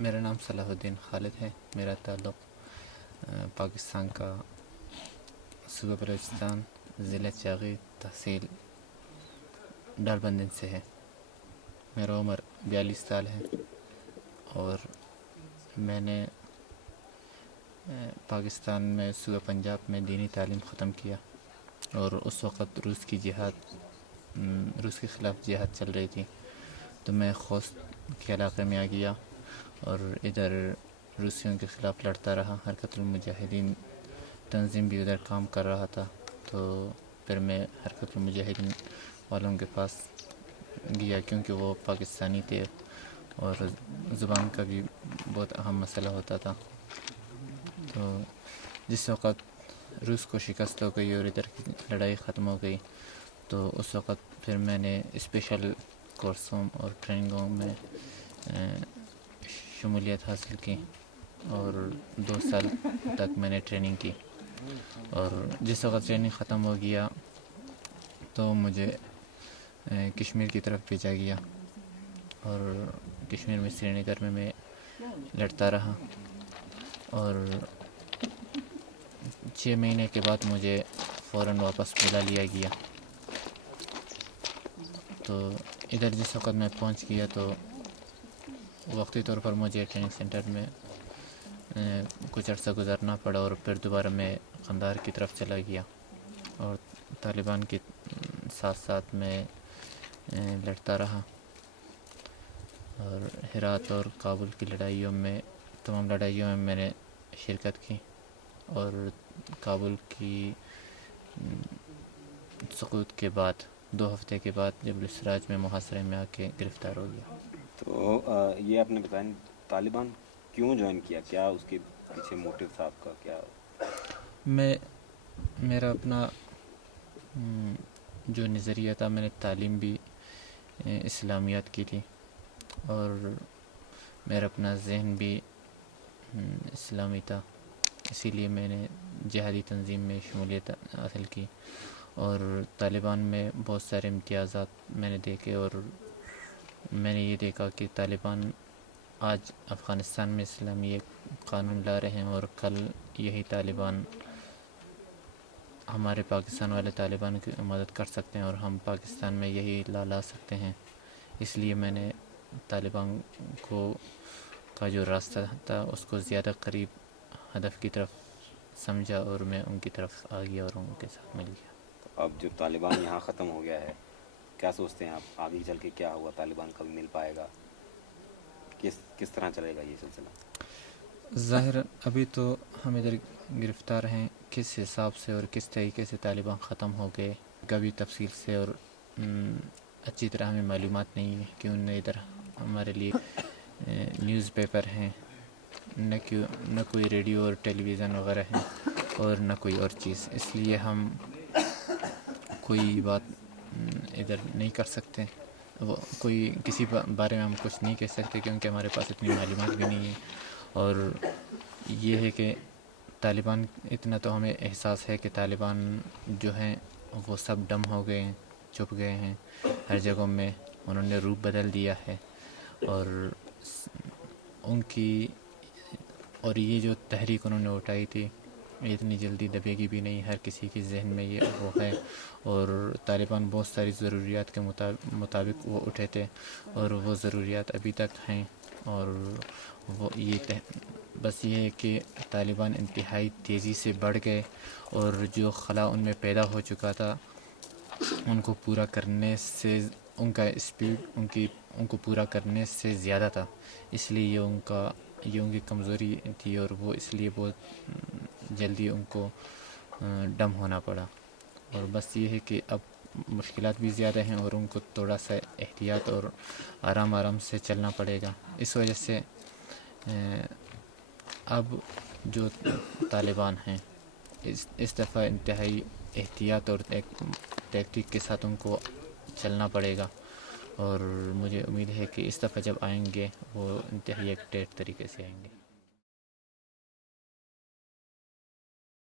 میرا نام صلاح الدین خالد ہے. میرا تعلق پاکستان کا صوبہ بلوچستان، ضلع چاغی، تحصیل ڈال بندن سے ہے. میرا عمر 42 سال ہے اور میں نے پاکستان میں صوبہ پنجاب میں دینی تعلیم ختم کیا، اور اس وقت روس کے خلاف جہاد چل رہی تھی، تو میں خوست کے علاقے میں آ گیا اور ادھر روسیوں کے خلاف لڑتا رہا. حرکت المجاہدین تنظیم بھی ادھر کام کر رہا تھا، تو پھر میں حرکت المجاہدین والوں کے پاس گیا، کیونکہ وہ پاکستانی تھے اور زبان کا بھی بہت اہم مسئلہ ہوتا تھا. تو جس وقت روس کو شکست ہو گئی اور ادھر کی لڑائی ختم ہو گئی، تو اس وقت پھر میں نے اسپیشل کورسوں اور ٹریننگوں میں شمولیت حاصل کی، اور 2 سال تک میں نے ٹریننگ کی. اور جس وقت ٹریننگ ختم ہو گیا تو مجھے کشمیر کی طرف بھیجا گیا، اور کشمیر میں سری نگر میں لڑتا رہا، اور 6 مہینے کے بعد مجھے فوراً واپس بلا لیا گیا. تو ادھر جس وقت میں پہنچ گیا تو وقتی طور پر مجھے ٹریننگ سینٹر میں کچھ عرصہ گزارنا پڑا، اور پھر دوبارہ میں قندھار کی طرف چلا گیا، اور طالبان کے ساتھ ساتھ میں لڑتا رہا، اور ہرات اور کابل کی تمام لڑائیوں میں میں نے شرکت کی، اور کابل کی سقوط کے بعد 2 ہفتے کے بعد جبل السراج میں محاصرے میں آ کے گرفتار ہو گیا. تو یہ آپ نے بتایا طالبان کیوں جوائن کیا، کیا اس کے پیچھے موٹو تھا آپ کا کیا؟ میرا اپنا جو نظریہ تھا، میں نے تعلیم بھی اسلامیات کی تھی، اور میرا اپنا ذہن بھی اسلامی تھا، اسی لیے میں نے جہادی تنظیم میں شمولیت حاصل کی. اور طالبان میں بہت سارے امتیازات میں نے دیکھے، اور میں نے یہ دیکھا کہ طالبان آج افغانستان میں اسلامی ایک قانون لا رہے ہیں، اور کل یہی طالبان ہمارے پاکستان والے طالبان کی مدد کر سکتے ہیں، اور ہم پاکستان میں یہی لا سکتے ہیں. اس لیے میں نے طالبان کا جو راستہ تھا اس کو زیادہ قریب ہدف کی طرف سمجھا، اور میں ان کی طرف آ گیا اور ان کے ساتھ مل گیا. اب جب طالبان یہاں ختم ہو گیا ہے، کیا سوچتے ہیں آپ آگے چل کے کیا ہوگا؟ طالبان کبھی مل پائے گا؟ کس طرح چلے گا یہ سلسلہ؟ ظاہر ابھی تو ہم ادھر گرفتار ہیں، کس حساب سے اور کس طریقے سے طالبان ختم ہو گئے کبھی تفصیل سے اور اچھی طرح ہمیں معلومات نہیں ہے، کہ انہیں ادھر ہمارے لیے نیوز پیپر ہیں، نہ کوئی ریڈیو اور ٹیلی ویژن وغیرہ ہیں، اور نہ کوئی اور چیز. اس لیے ہم کوئی بات ادھر نہیں کر سکتے، کوئی کسی بارے میں ہم کچھ نہیں کہہ سکتے، کیونکہ ہمارے پاس اتنی معلومات بھی نہیں ہے. اور یہ ہے کہ طالبان، اتنا تو ہمیں احساس ہے کہ طالبان جو ہیں وہ سب ڈم ہو گئے ہیں، چھپ گئے ہیں ہر جگہوں میں، انہوں نے روپ بدل دیا ہے، اور یہ جو تحریک انہوں نے اٹھائی تھی یہ اتنی جلدی دبے گی بھی نہیں، ہر کسی کے ذہن میں یہ وہ ہے. اور طالبان بہت ساری ضروریات کے مطابق وہ اٹھے تھے، اور وہ ضروریات ابھی تک ہیں. اور وہ بس یہ ہے کہ طالبان انتہائی تیزی سے بڑھ گئے، اور جو خلا ان میں پیدا ہو چکا تھا ان کو پورا کرنے سے، ان کا اسپیڈ ان کو پورا کرنے سے زیادہ تھا. اس لیے یہ ان کی کمزوری تھی، اور وہ اس لیے بہت جلدی ان کو ڈم ہونا پڑا. اور بس یہ ہے کہ اب مشکلات بھی زیادہ ہیں، اور ان کو تھوڑا سا احتیاط اور آرام سے چلنا پڑے گا. اس وجہ سے اب جو طالبان ہیں اس دفعہ انتہائی احتیاط اور تحقیق کے ساتھ ان کو چلنا پڑے گا، اور مجھے امید ہے کہ اس دفعہ جب آئیں گے وہ انتہائی ایکٹیٹ طریقے سے آئیں گے.